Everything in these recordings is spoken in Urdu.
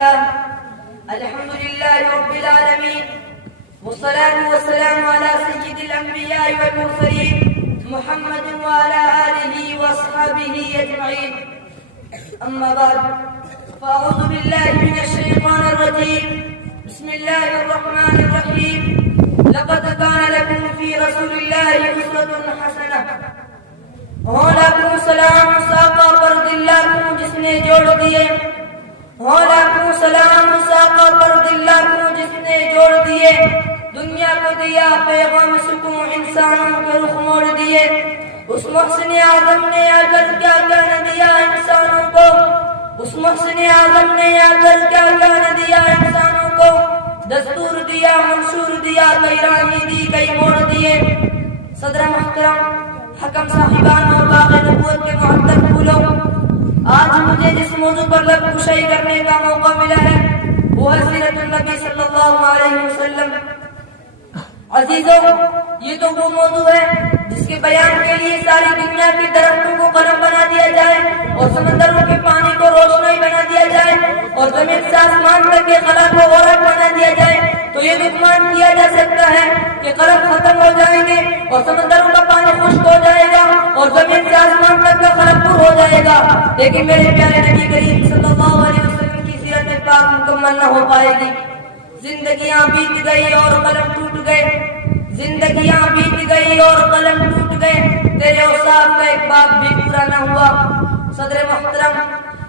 الحمد لله رب العالمين، والصلاة والسلام على سيد الأنبياء والمرسلين محمد وعلى آله وأصحابه أجمعين. أما بعد، فأعوذ بالله من الشيطان الرجيم. بسم الله الرحمن الرحيم. لقد كان لكم في رسول الله أسوة حسنة. وعليكم السلام ساقا فرد اللہ کو جس نے جوڑ دیے. وعلیکم السلام ساقا فرد اللہ کو جس نے جوڑ دیے. دنیا کو دیا پیغام سکون، انسانوں کے رخ موڑ دیے. اس محسن اعظم نے آ کر کیا کیا نہ دیا انسانوں کو. اس محسن اعظم نے آ کر کیا کیا نہ دیا انسانوں کو. دستور دیا، منشور دیا، کئی راہیں دی، کئی موڑ دیے. صدر محترم، حکم صاحبان اور باغ نبوت کے محترم پھولوں، آج مجھے جس موضوع پر لب کشائی کرنے کا موقع ملا ہے وہ ہے سیرت النبی صلی اللہ علیہ وسلم. عزیزوں، یہ تو وہ موضوع ہے جس کے بیان کے لیے ساری دنیا کی درختوں کو قلم بنا دیا جائے اور سمندروں کے پانی کو روشنائی بنا دیا جائے اور زمین سے آسمان تک کے خلا کو غورت بنا دیا جائے تو یہ گمان کیا جا سکتا ہے کہ قلم ختم ہو جائیں گے اور سمندروں کا پانی خشک ہو جائے گا اور زمین سے آسمان تک کا خلا پور ہو جائے گا. لیکن میرے پیارے نبی کریم صلی اللہ علیہ وسلم کی سیرت پاک مکمل نہ ہو پائے گی. زندگیاں بیت گئی اور قلم ٹوٹ گئے. زندگیاں بیت گئی اور قلم ٹوٹ گئے. تیرے اوصاف کا ایک باب بھی پورا نہ ہوا. صدر محترم،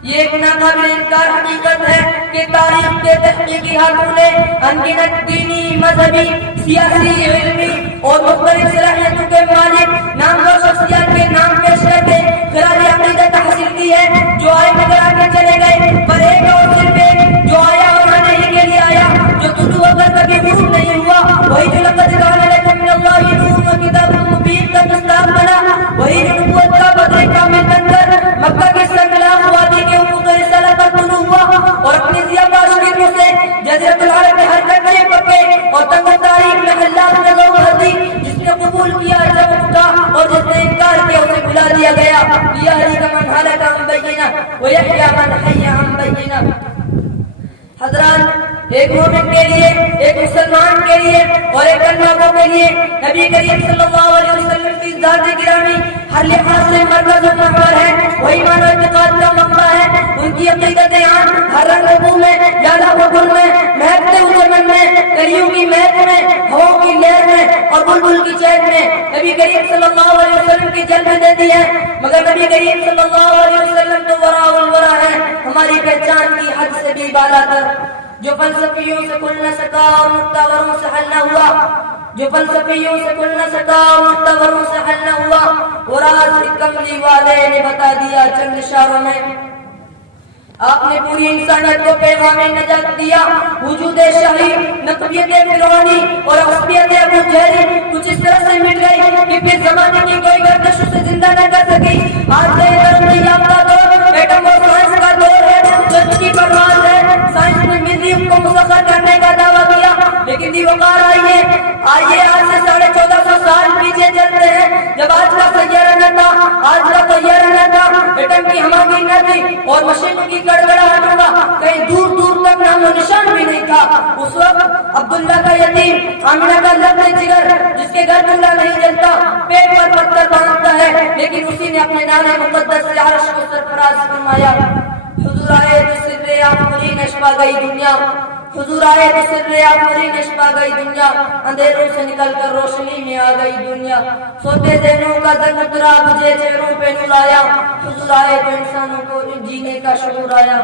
یہ ایک ناقابل انکار حقیقت ہے کہ تاریخ کے تحقیقی ہاتھوں نے انگنت دینی، مذہبی، سیاسی، علمی اور مختلف صلاحیتوں کے مالک نامور شخصیات کے نام پیش کرتے خراج عقیدت حاصل کی ہے. جو آئے مگر آگے چلے گئے، پر ایک اور صرف ایک جو آیا اور آنے ہی کے لیے آیا، جو طلوع ہو کر کبھی غروب نہیں ہوا، وہی جو لقد کان لکم من اللہ نور و کتاب مبین کا مصداق بنا، وہی جو نبوت کا بدر کامل بن کر مکہ کے سنگلاخ وادی کے افق رسالہ پر طلوع ہوا اور اپنی ضیاء باشندوں سے جزیرۃ العرب کے ہر کچے پکے اور تنگ تاریخ محلات میں لوگ ہردی، جس نے قبول کیا جب اٹھا اور جس نے انکار کیا اسے بلا دیا گیا. لیہلک من ہلک عن بینہ ویحیی من حی عن بینہ. حضرات، ایک مومن کے لیے، ایک مسلمان کے لیے اور ایک کلمہ کے لیے نبی کریم صلی اللہ علیہ وسلم کی ذات گرامی ہر لحاظ سے مرکز و محور ہے. وہ ایمان و اعتقاد کا مقبرہ ہے. ان کی عقیدتیں عام ہر رنگ و بو میں، جالا و گل میں، مہکتے ہوئے چمن میں، کلیوں کی مہک میں، ہواؤں کی لہر میں اور بلبل کی چہک میں نبی کریم صلی اللہ علیہ وسلم کی جلوے دے دی ہے. مگر نبی کریم صلی اللہ علیہ وسلم تو ورا الورا ہے، ہماری پہچان کی حد سے بھی بالا تر. جو فلسفیوں سے کھل نہ سکا اور مختوروں سے حل نہ ہوا، جو فلسفیوں سے کھل نہ سکا اور مختوروں سے حل نہ ہوا، وہ راز کملی والے نے بتا دیا چند اشاروں میں. آپ نے پوری انسانیت کو پیغام نجات دیا. وجود شاہی، نقبیت فرعونی اور عصبیت ابو جہلی کچھ اس طرح سے مٹ گئی کہ پھر زمانے کی کوئی گردش اسے زندہ نہ کر سکی. آج کا یہ ترقی یافتہ دور ایٹم اور سائنس کا دور ہے. سچ کی پرواز ہے. سائنس نے میوزیم کو مسخر کرنے کا دعویٰ کیا، لیکن دیوکار آئیے آج سے 1450 سال پیچھے چلتے ہیں جب آج کا سیارہ نہ تھا، آج کا طیارہ نہ تھا، ایٹم کی ہماگیر نہ تھی اور مشینوں کی گڑگڑاہٹوں کا کہیں دور دور تک نام و نشان بھی نہیں تھا. اس وقت عبداللہ کا یتیم، آمنہ کا لبز جگر جس کے گھر چولہا نہیں جلتا، پیٹ پر پتھر باندھتا ہے، لیکن اسی نے اپنے نام مقدس سے عرش کو سرفراز فرمایا. حضور آئے تو سر آفرین نشپا گئی دنیا. حضور آئے تو سر آفرین نشپا گئی دنیا. اندھیروں سے نکل کر روشنی میں آ گئی دنیا. سوتے ذہنوں کا زنگ اترا، بجھے چہروں پہ نور آیا. حضور آئے تو انسانوں کو جینے کا شعور آیا.